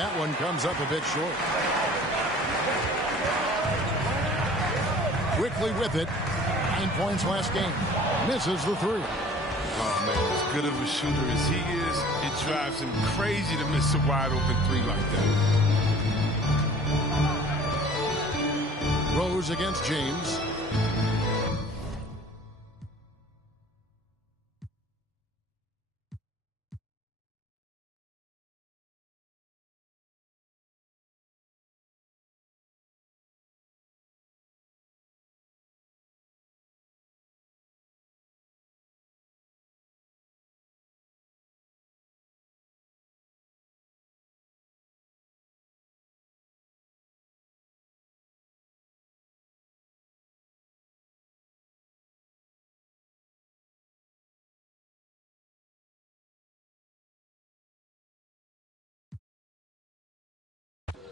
that one comes up a bit short. Quickly with it. 9 points last game. Misses the three. Oh, man, as good of a shooter as he is, it drives him crazy to miss a wide-open three like that. Rose against James.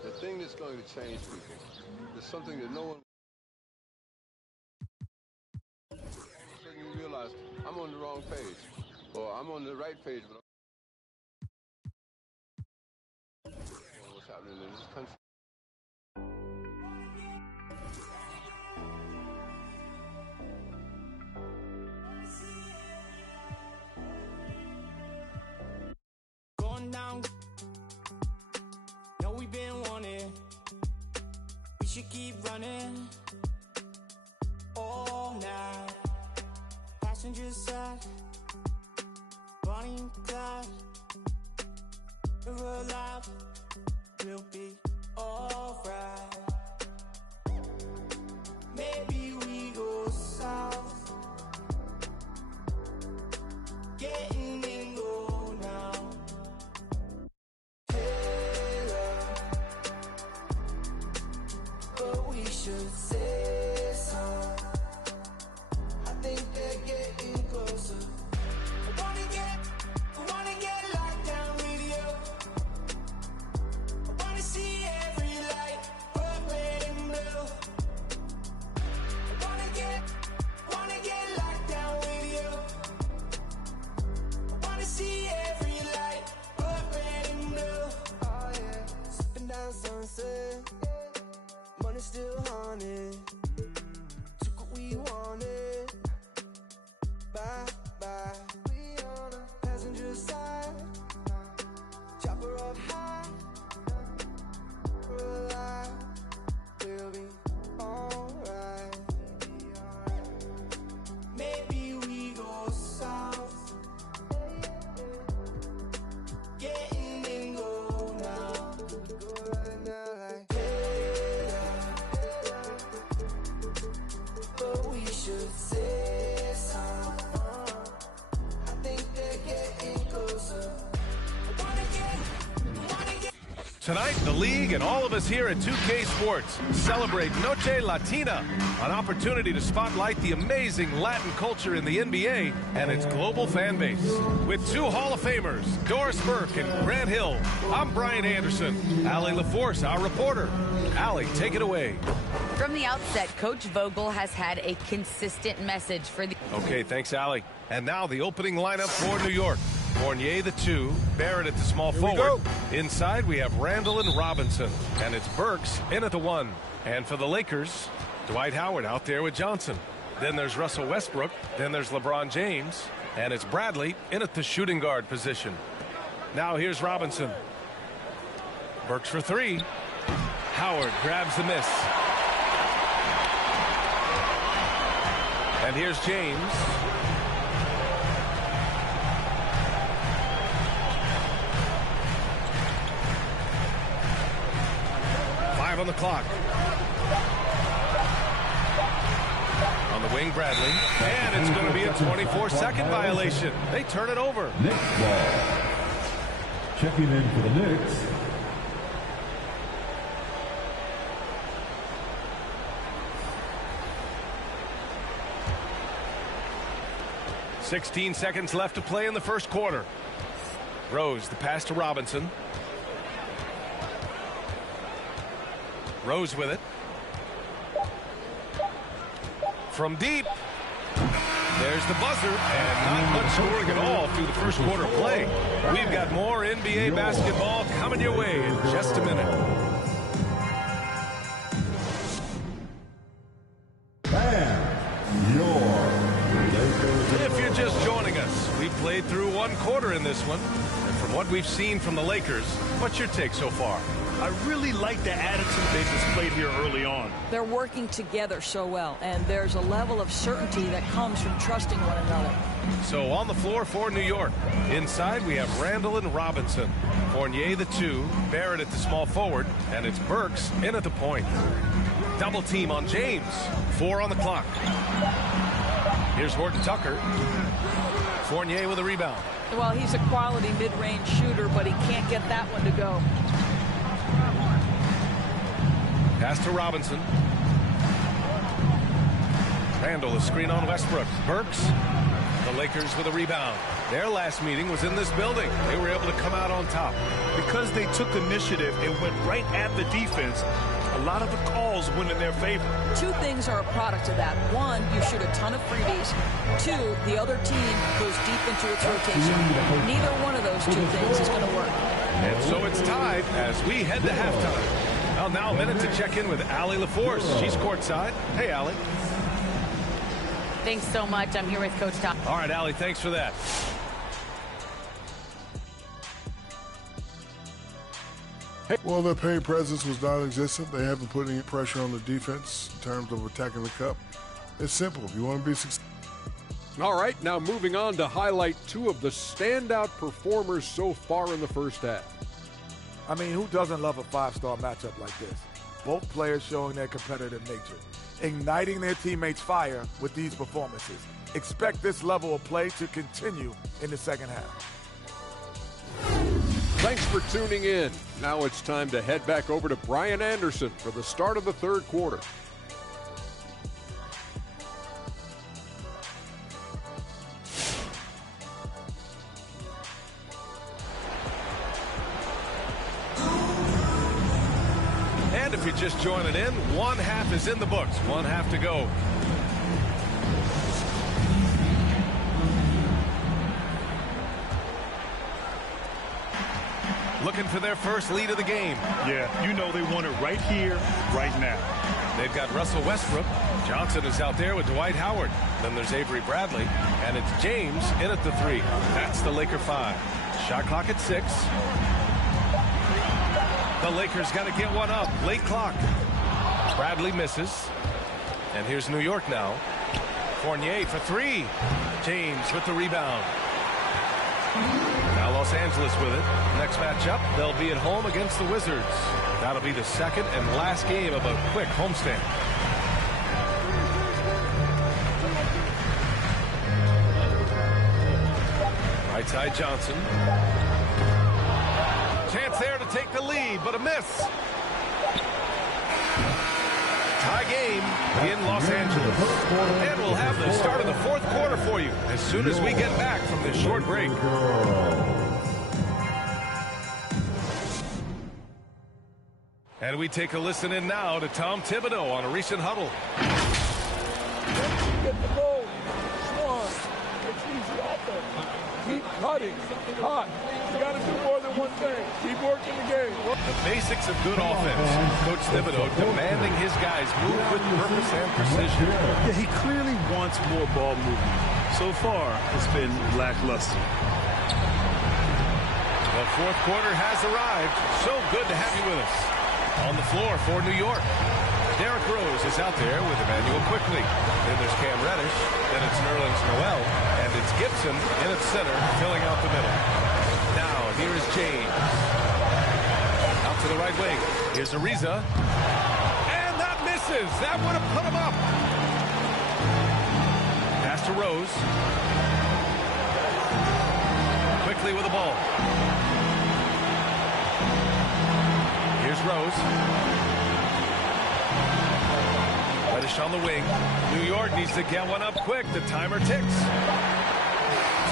The thing that's going to change people is something that no one... Suddenly you realize, I'm on the wrong page. Or I'm on the right page, but what's happening in this country. Going down. No, we've been wanting. We should keep running all night. Passenger side, Bonnie and Clyde. We're alive, we'll be alright. Maybe we go south, getting in low now. Hey, love, but we should say so. I think they're getting closer. I wanna get locked down with you. I wanna see every light, purple and blue. I wanna get locked down with you. I wanna see every light, purple and blue. Oh yeah, sipping down sunset, money still haunted. Took what we wanted. Bye bye. We on a passenger side, chopper up high. We're alive, we'll be alright. Maybe we go south, getting in low now. Go right now like hey, but we should say so. I think they're getting closer. I wanna get. Tonight, the league and all of us here at 2K Sports celebrate Noche Latina, an opportunity to spotlight the amazing Latin culture in the NBA and its global fan base. With two Hall of Famers, Doris Burke and Grant Hill, I'm Brian Anderson. Allie LaForce, our reporter. Allie, take it away. From the outset, Coach Vogel has had a consistent message for the... Okay, thanks, Allie. And now the opening lineup for New York. Fournier the 2, Barrett at the small forward. Inside we have Randall and Robinson, and it's Burks in at the 1. And for the Lakers, Dwight Howard out there with Johnson. Then there's Russell Westbrook, then there's LeBron James, and it's Bradley in at the shooting guard position. Now here's Robinson. Burks for 3. Howard grabs the miss. And here's James. On the clock. On the wing, Bradley. And it's going to be a 24-second violation. They turn it over. Knicks ball. Checking in for the Knicks. "16 seconds left to play in the first quarter. Rose, the pass to Robinson. Rose with it. From deep. There's the buzzer, and not much scoring at all through the first quarter of play. We've got more NBA basketball coming your way in just a minute. If you're just joining us, we played through one quarter in this one. And from what we've seen from the Lakers, what's your take so far? I really like the attitude they displayed here early on. They're working together so well, and there's a level of certainty that comes from trusting one another. So on the floor for New York. Inside, we have Randall and Robinson. Fournier, the 2, Barrett at the small forward, and it's Burks in at the point. Double team on James. 4 on the clock. Here's Horton Tucker. Fournier with a rebound. Well, he's a quality mid-range shooter, but he can't get that one to go. Pass to Robinson. Randall, a screen on Westbrook. Burks. The Lakers with a rebound. Their last meeting was in this building. They were able to come out on top. Because they took initiative and went right at the defense, a lot of the calls went in their favor. 2 things are a product of that. 1, you shoot a ton of freebies. 2, the other team goes deep into its rotation. Neither one of those 2 things is going to work. And so it's tied as we head to halftime. Well, now a minute to check in with Allie LaForce. She's courtside. Hey, Allie. Thanks so much. I'm here with Coach Tom. All right, Allie, thanks for that. Well, their paint presence was non-existent. They haven't put any pressure on the defense in terms of attacking the cup. It's simple. If you want to be successful. All right, now moving on to highlight 2 of the standout performers so far in the first half. I mean, who doesn't love a 5-star matchup like this? Both players showing their competitive nature, igniting their teammates' fire with these performances. Expect this level of play to continue in the second half. Thanks for tuning in. Now it's time to head back over to Brian Anderson for the start of the third quarter. And if you're just joining in, one half is in the books. One half to go. Looking for their first lead of the game. Yeah, you know they want it right here, right now. They've got Russell Westbrook. Johnson is out there with Dwight Howard. Then there's Avery Bradley. And it's James in at the 3. That's the Laker 5. Shot clock at 6. The Lakers got to get one up. Late clock. Bradley misses. And here's New York now. Fournier for 3. James with the rebound. Now Los Angeles with it. Next matchup, they'll be at home against the Wizards. That'll be the second and last game of a quick homestand. Right side Johnson. Chance there to take the lead, but a miss. Tie game in Los Angeles. And we'll have the start of the fourth quarter for you as soon as we get back from this short break. And we take a listen in now to Tom Thibodeau on a recent huddle. Get the ball. Swan. It's easy offense. Keep cutting. Hot. You got to do more than one thing. Keep working the game. The basics of good offense. Coach Thibodeau demanding his guys move with purpose and precision. Yeah, he clearly wants more ball movement. So far, it's been lackluster. The fourth quarter has arrived. So good to have you with us. On the floor for New York, Derrick Rose is out there with Emmanuel Quickley. Then there's Cam Reddish. Then it's Nerlens Noel. And it's Gibson in its center, filling out the middle. Now, here is James. Out to the right wing. Here's Ariza. And that misses. That would have put him up. Pass to Rose. Quickley with the ball. Here's Rose. Reddish on the wing. New York needs to get one up quick. The timer ticks.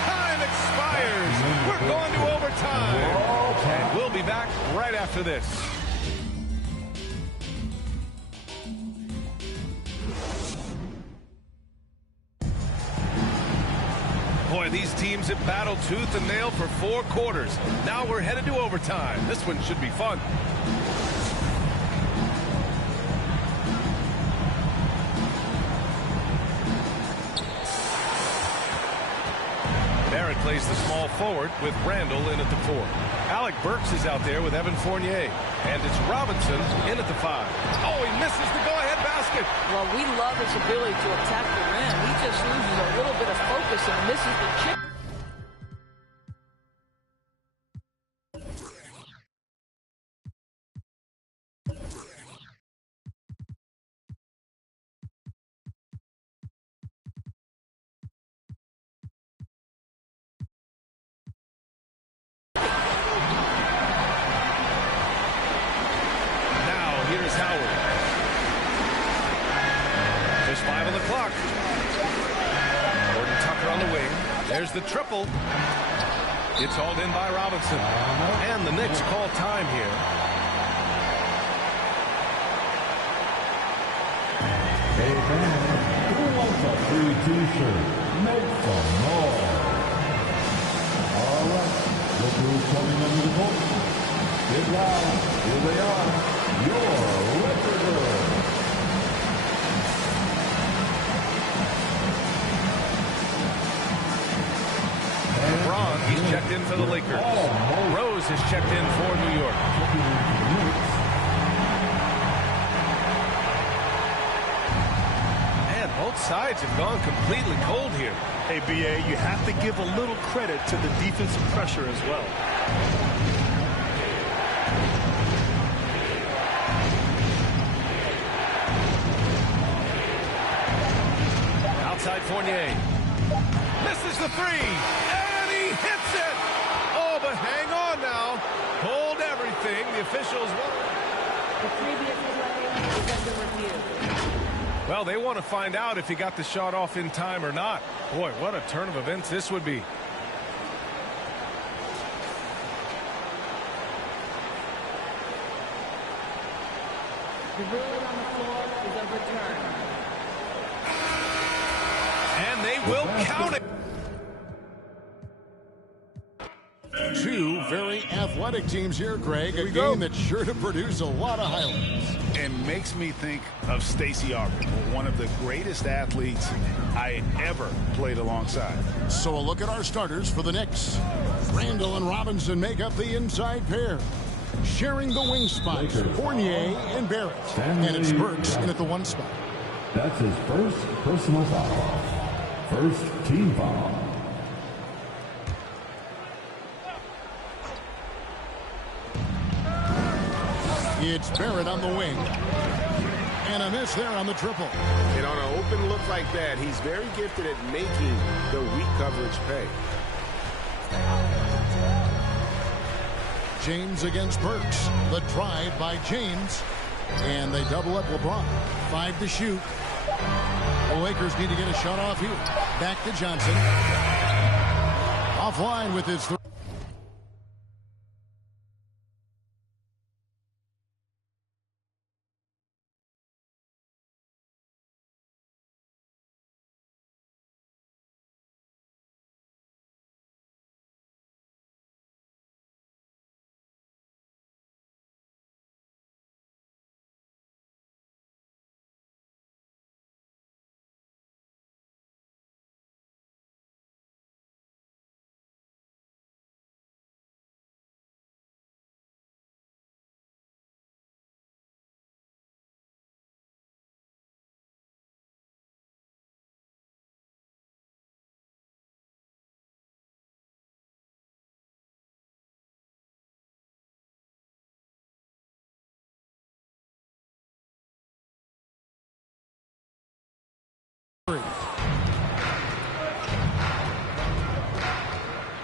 Time expires. We're going to overtime. And we'll be back right after this. Boy, these teams have battled tooth and nail for 4 quarters. Now we're headed to overtime. This one should be fun. Barrett plays the small forward with Randall in at the 4. Alec Burks is out there with Evan Fournier. And it's Robinson in at the 5. Oh, he misses the go-ahead basket. Well, we love his ability to attack the rim. He just loses a little bit of focus and misses the chip. There's the triple. It's hauled in by Robinson. And the Knicks call time here. Hey, man, who wants a free T-shirt? Make some more. All right, look who's coming under the boat. Get loud. Here they are. Your record girls. LeBron, he's checked in for the Lakers. Rose has checked in for New York. Man, both sides have gone completely cold here. Hey, B.A., you have to give a little credit to the defensive pressure as well. Outside Fournier. Misses the 3. Hits it! Oh, but hang on now. Hold everything. The officials want. The previous play is under review. Well, they want to find out if he got the shot off in time or not. Boy, what a turn of events this would be. The ruling on the floor is overturned. And they will count it. Two very athletic teams here, Greg. A game that's sure to produce a lot of highlights. And makes me think of Stacey Augmon, one of the greatest athletes I ever played alongside. So a look at our starters for the Knicks. Randall and Robinson make up the inside pair. Sharing the wing spots, Fournier and Barrett. And it's Burks in at the 1 spot. That's his first personal foul. First team foul. It's Barrett on the wing. And a miss there on the triple. And on an open look like that, he's very gifted at making the weak coverage pay. James against Burks. The drive by James. And they double up LeBron. 5 to shoot. The Lakers need to get a shot off here. Back to Johnson. Offline with his 3.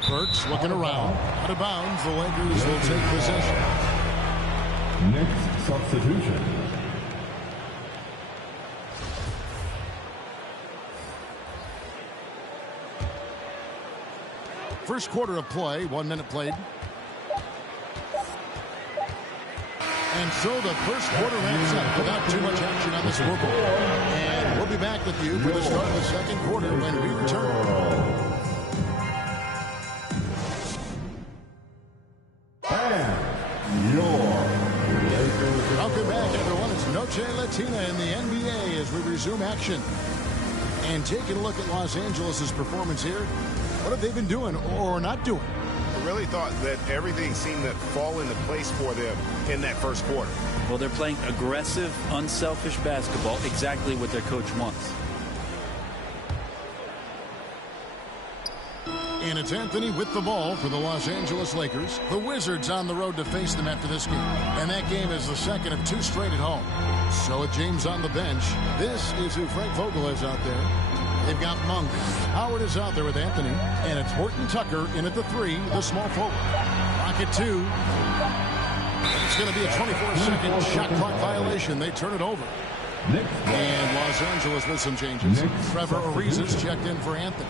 Burks looking around. Out of bounds. The Lakers will take possession. Next substitution. First quarter of play. 1 minute played. And so the first quarter wraps up without too much action on the scoreboard. And we'll be back with you for the start of the second quarter when we return. Noche Latina in the NBA as we resume action. And taking a look at Los Angeles' performance here, what have they been doing or not doing? I really thought that everything seemed to fall into place for them in that first quarter. Well, they're playing aggressive, unselfish basketball, exactly what their coach wants. And it's Anthony with the ball for the Los Angeles Lakers. The Wizards on the road to face them after this game. And that game is the second of 2 straight at home. So with James on the bench, this is who Frank Vogel is out there. They've got Monk. Howard is out there with Anthony. And it's Horton Tucker in at the 3, the small forward. Rocket 2. It's going to be a 24-second shot clock violation. They turn it over. And Los Angeles with some changes. Trevor Ariza's checked in for Anthony.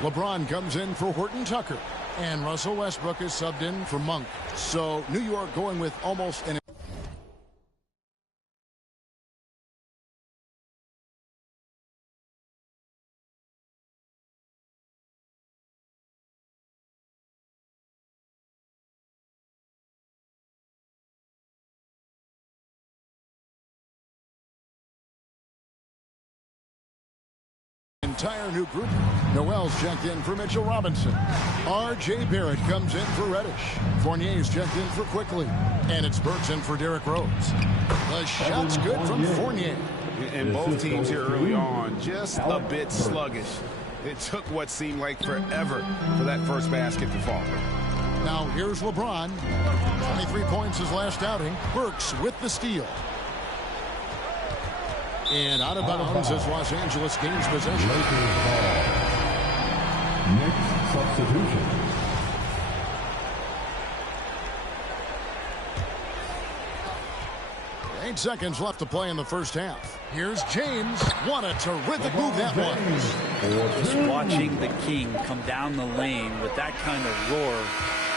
LeBron comes in for Horton Tucker. And Russell Westbrook is subbed in for Monk. So New York going with almost an... entire new group. Noel's checked in for Mitchell Robinson. R.J. Barrett comes in for Reddish. Fournier's checked in for Quickly. And it's Burks in for Derrick Rose. The shot's good from Fournier. And both teams here early on just a bit sluggish. It took what seemed like forever for that first basket to fall. Now here's LeBron. 23 points his last outing. Burks with the steal. And out of bounds as Los Angeles gains possession. Next substitution. Eight seconds left to play in the first half. Here's James. What a terrific move that was. Just watching the King come down the lane with that kind of roar.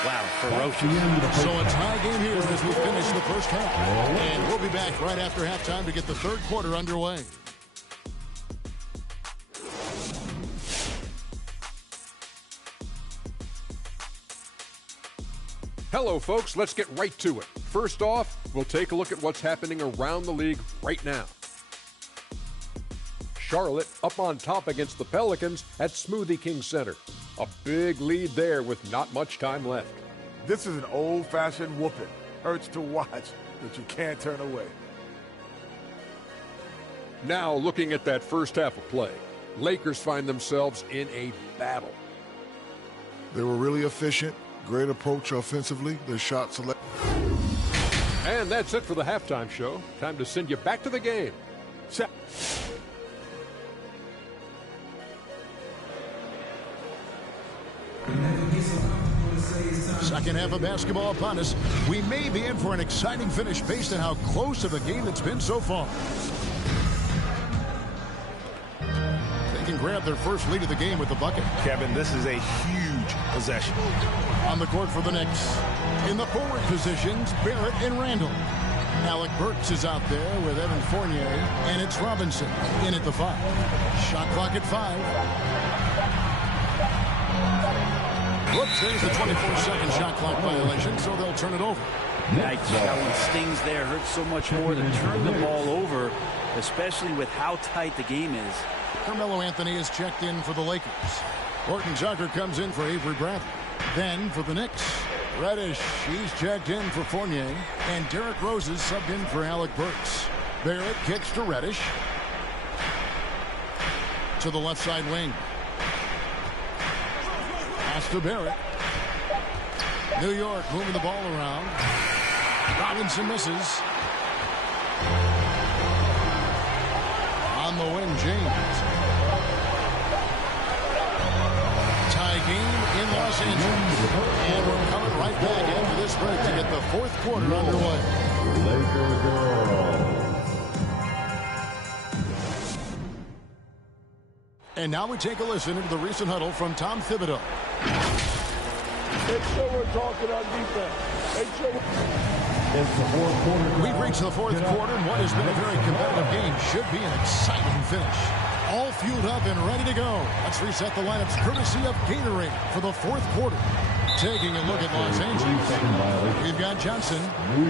Wow, ferocious. So a tie game here as we finish the first half. And we'll be back right after halftime to get the third quarter underway. Hello, folks. Let's get right to it. First off, we'll take a look at what's happening around the league right now. Charlotte up on top against the Pelicans at Smoothie King Center. A big lead there with not much time left. This is an old-fashioned whooping. Hurts to watch, but you can't turn away. Now looking at that first half of play, Lakers find themselves in a battle. They were really efficient. Great approach offensively. Their shot select. And that's it for the halftime show. Time to send you back to the game. Check. Second half of basketball upon us. We may be in for an exciting finish based on how close of a game it's been so far. They can grab their first lead of the game with the bucket. Kevin, this is a huge possession. On the court for the Knicks. In the forward positions, Barrett and Randall. Alec Burks is out there with Evan Fournier, and it's Robinson in at the 5. Shot clock at 5. Whoops, there's the 24-second shot clock violation, so they'll turn it over. That one stings there. Hurts so much more to turn the ball over, especially with how tight the game is. Carmelo Anthony is checked in for the Lakers. Horton Tucker comes in for Avery Bradley. Then for the Knicks, Reddish, he's checked in for Fournier. And Derrick Rose is subbed in for Alec Burks. Barrett kicks to Reddish. To the left side wing. Pass to Barrett. New York moving the ball around. Robinson misses. On the wing, James. Tie game in Los Angeles. And we're coming right back after this break to get the fourth quarter underway. Laker girls. And now we take a listen into the recent huddle from Tom Thibodeau. Make sure we're talking on defense. Make sure We've reached the fourth quarter, and what has been a very competitive game should be an exciting finish. All fueled up and ready to go. Let's reset the lineups courtesy of Gatorade for the fourth quarter. Taking a look at Los Angeles. We've got Johnson.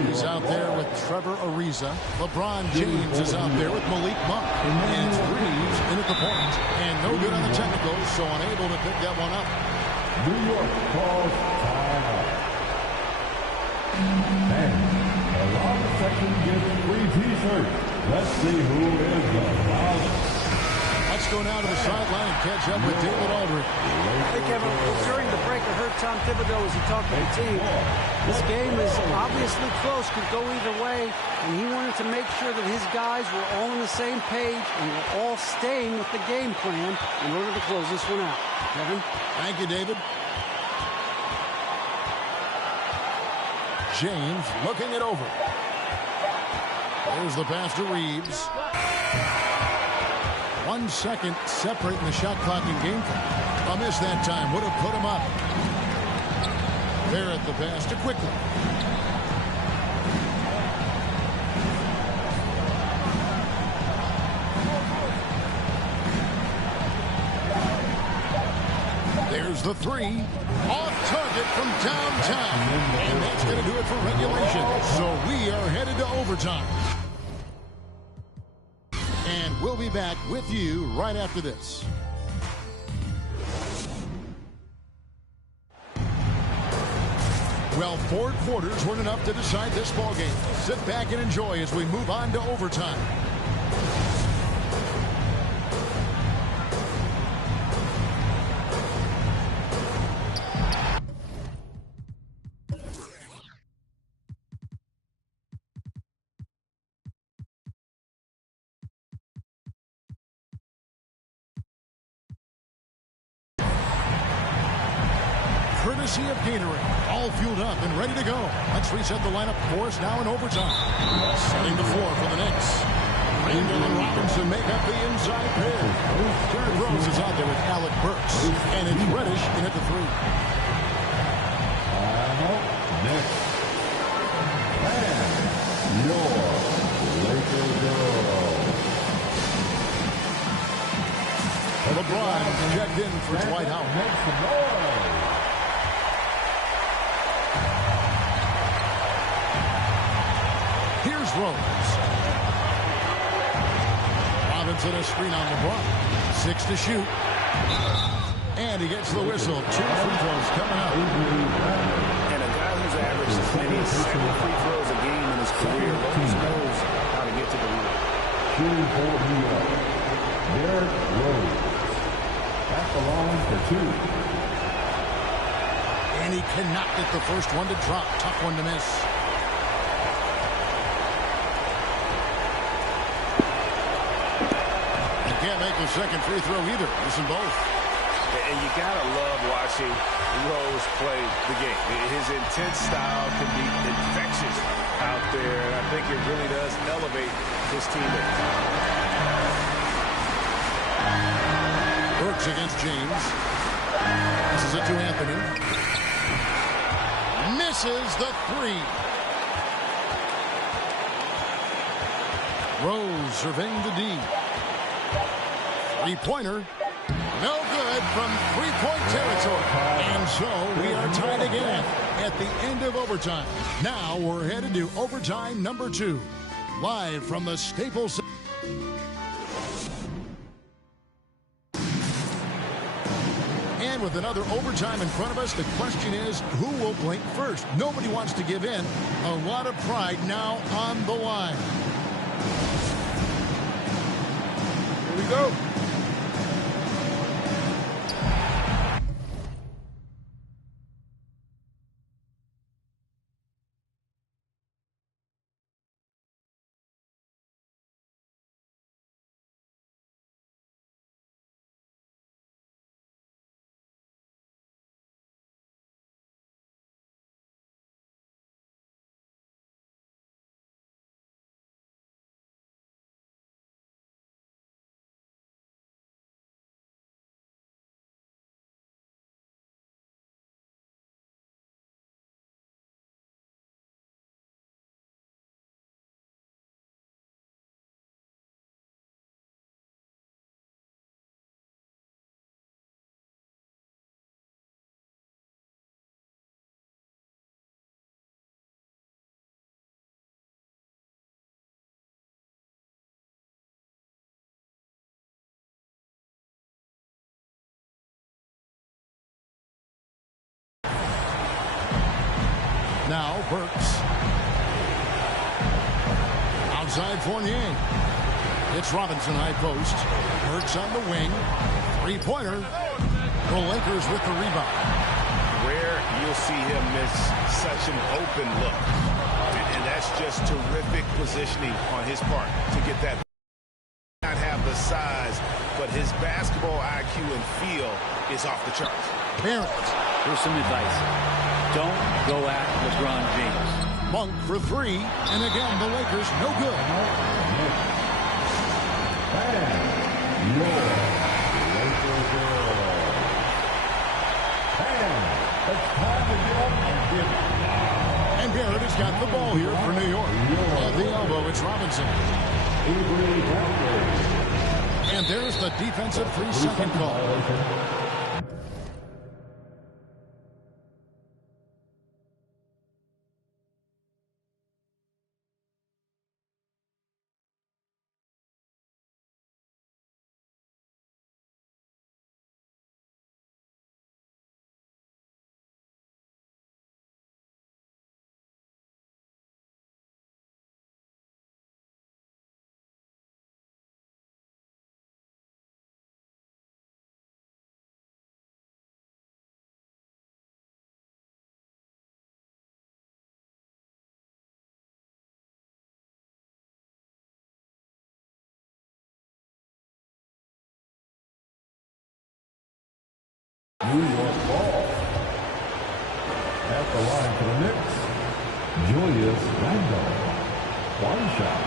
He's out there with Trevor Ariza. LeBron James is out there with Malik Monk. And it's Reeves in at the point. And no good on the technicals, so unable to pick that one up. New York calls timeout. And the Rob section gets free T-shirts. Let's see who is the loudest. Let's go now to the sideline and catch up with David Aldridge. Hey, Kevin, during the break, I heard Tom Thibodeau as he talked to the team. This game is obviously close, could go either way, and he wanted to make sure that his guys were all on the same page and were all staying with the game plan in order to close this one out. Kevin? Thank you, David. James looking it over. There's the pass to Reeves. 1 second separating the shot clock and game clock. A miss that time would have put him up. Barrett the pass to Quickly. There's the three. Off target from downtown. And that's going to do it for regulation. So we are headed to overtime. And we'll be back with you right after this. Well, 4 quarters weren't enough to decide this ballgame. Sit back and enjoy as we move on to overtime. Courtesy of Gatorade, all fueled up and ready to go. Let's reset the lineup for us now in overtime. Setting the floor for the Knicks. Randall and Robinson make up the inside pair. Derrick Rose is out there with Alec Burks, and it's Reddish in at the 3. Next. And your Lakers girl. LeBron checked in for Dwight Howard. Makes the noise. Here's Rose. Robinson a screen on LeBron. 6 to shoot. And he gets the whistle. 2 free throws coming up. And a guy who's averaged as many as 7 free throws a game in his career, Rose knows how to get to the line. Shooting for New York. Derrick Rose. At the line for 2. And he cannot get the first one to drop. Tough one to miss. He can't make the second free throw either. Missing both. And you gotta love watching Rose play the game. His intense style can be infectious out there, and I think it really does elevate his teammates. Burks against James. This is it to Anthony. Misses the 3. Rose surveying the D. 3-pointer. No good from 3-point territory. And so we are tied again at the end of overtime. Now we're headed to overtime number 2. Live from the Staples Center. And with another overtime in front of us, the question is, who will blink first? Nobody wants to give in. A lot of pride now on the line. Here we go. Now Burks. Outside Fournier. It's Robinson high post. Burks on the wing. Three-pointer. The Lakers with the rebound. Rare you'll see him miss such an open look. And that's just terrific positioning on his part to get that. Not have the size, but his basketball IQ and feel is off the charts. Barrett. Here's some advice. Don't go at LeBron James. Monk for three. And again, the Lakers no good. And Barrett has got the ball here for New York. At the elbow, it's Robinson. And there's the defensive 3-second call. New York ball. At the line for the Knicks, Julius Randle. One shot.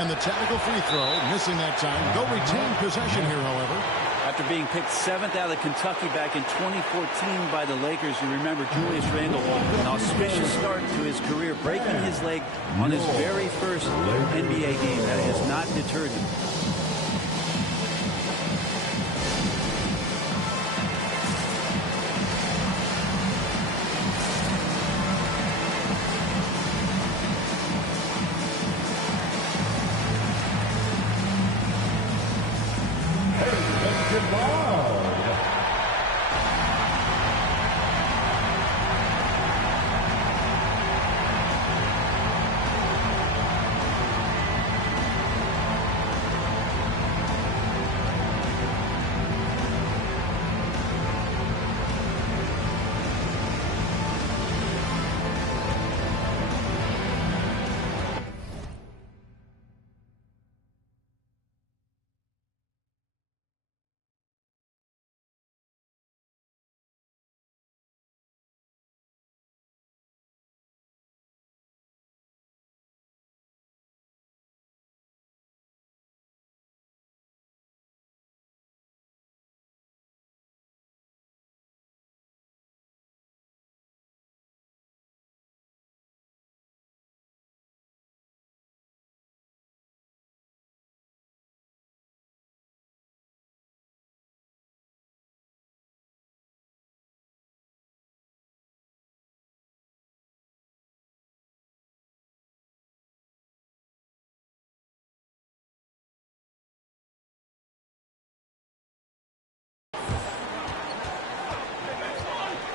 And the technical free throw, missing that time. They'll retain possession here, however. After being picked 7th out of Kentucky back in 2014 by the Lakers, you remember Julius Randle, an auspicious start to his career, breaking his leg on his very first NBA game. That has not deterred him.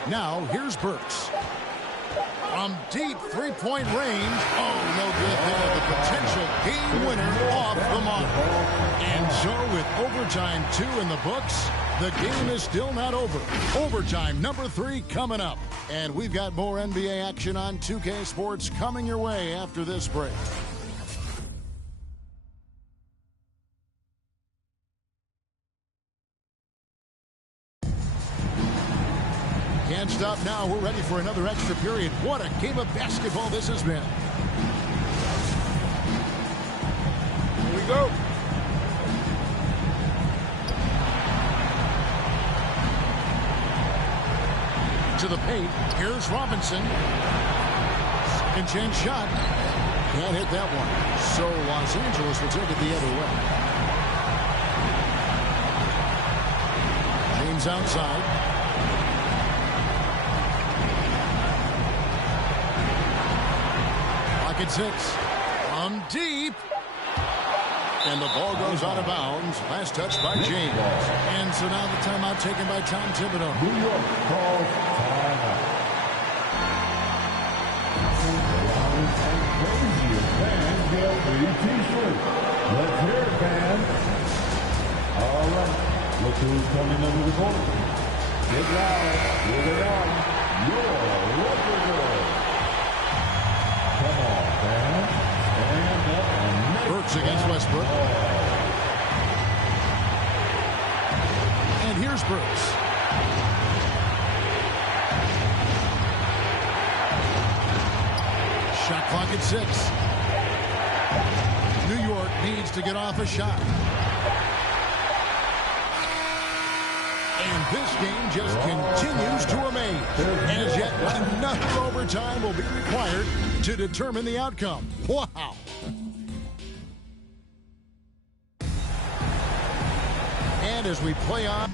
Now, here's Burks. From deep three-point range. Oh, no good there. The potential game winner off the mark. And so with overtime 2 in the books, the game is still not over. Overtime number 3 coming up. And we've got more NBA action on 2K Sports coming your way after this break. Can't stop now. We're ready for another extra period. What a game of basketball this has been. Here we go. To the paint. Here's Robinson. Second chance shot. Can't hit that one. So Los Angeles will take it the other way. James outside. Pocket 6. From deep. And the ball goes out of bounds. Last touch by James. And so now the timeout taken by Tom Thibodeau. New York calls timeout. free T-shirt. Let's hear it, fans. All right, look who's coming under the goal. Get loud. Here they are. Your Laker girls. Come on, fans. Stand up and make Burks against Westbrook. And here's Burks. Shot clock at 6. New York needs to get off a shot. And this game just continues to amaze. As yet another overtime will be required to determine the outcome. Wow. And as we play on.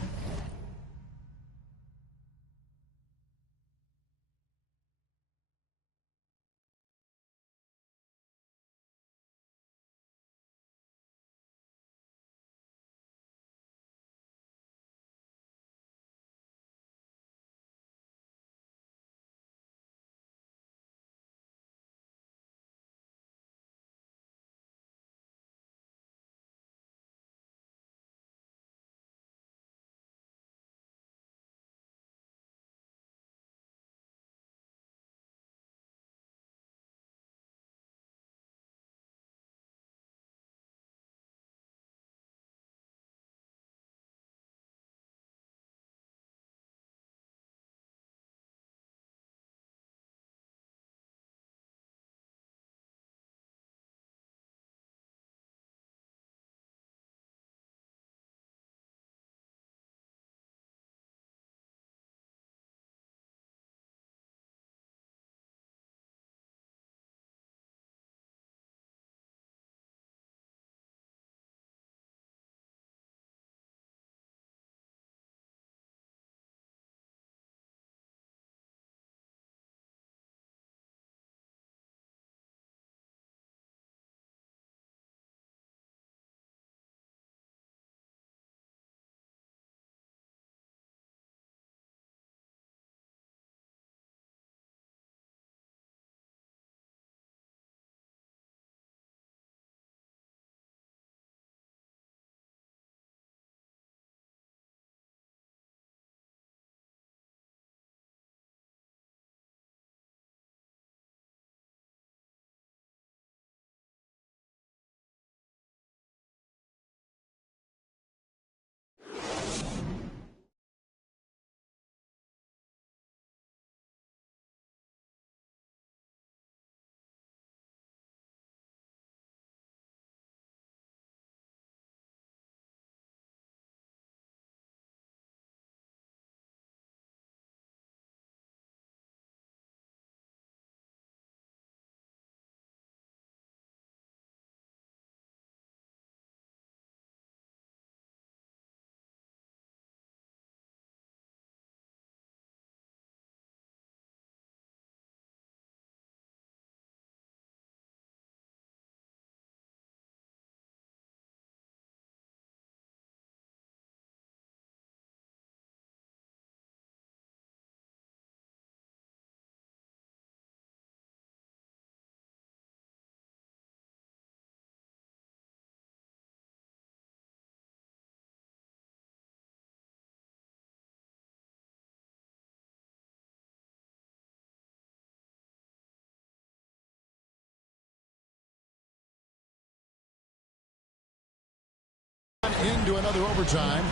Into another overtime.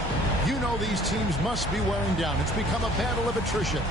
You know these teams must be wearing down. It's become a battle of attrition.